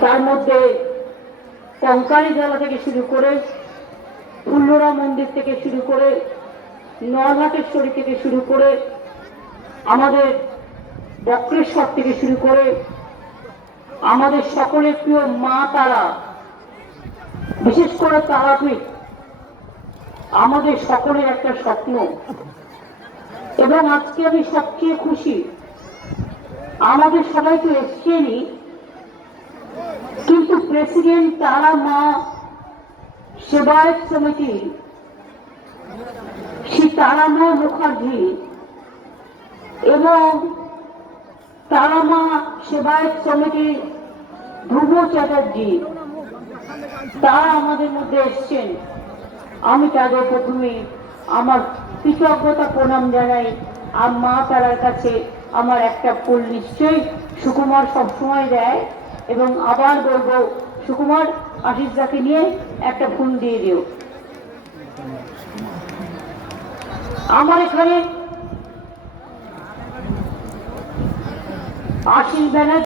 তার মধ্যে কঙ্কালী জেলা থেকে শুরু করে ফুল্লরা মন্দির থেকে শুরু করে নরহাটেশ্বরী থেকে শুরু করে আমাদের বক্রেশ্বর থেকে শুরু করে আমাদের সকলের প্রিয় মা তারা, বিশেষ করে তারাপীঠ আমাদের সকলের একটা স্বপ্ন। এবং আজকে আমি সবচেয়ে খুশি, আমাদের সবাই তো এসছেনই, কিন্তু প্রেসিডেন্ট তারা মা সেবায়ত সমিতি শ্রী তারামা মুখার্জি এবং তারামা সেবায়ত সমিতি ধ্রুব চ্যাটার্জি তারা আমাদের মধ্যে এসছেন। আমি তাদের প্রথমে আমার কৃতজ্ঞতা প্রণাম জানাই। আর মা তারার কাছে আমার একটা ফুল নিশ্চয়ই সুকুমার সবসময় দেয়, এবং আবার বলবো সুকুমার আশিসদাকে নিয়ে একটা ফুল দিয়ে দিও। আমার এখানে আশিস ব্যানার্জি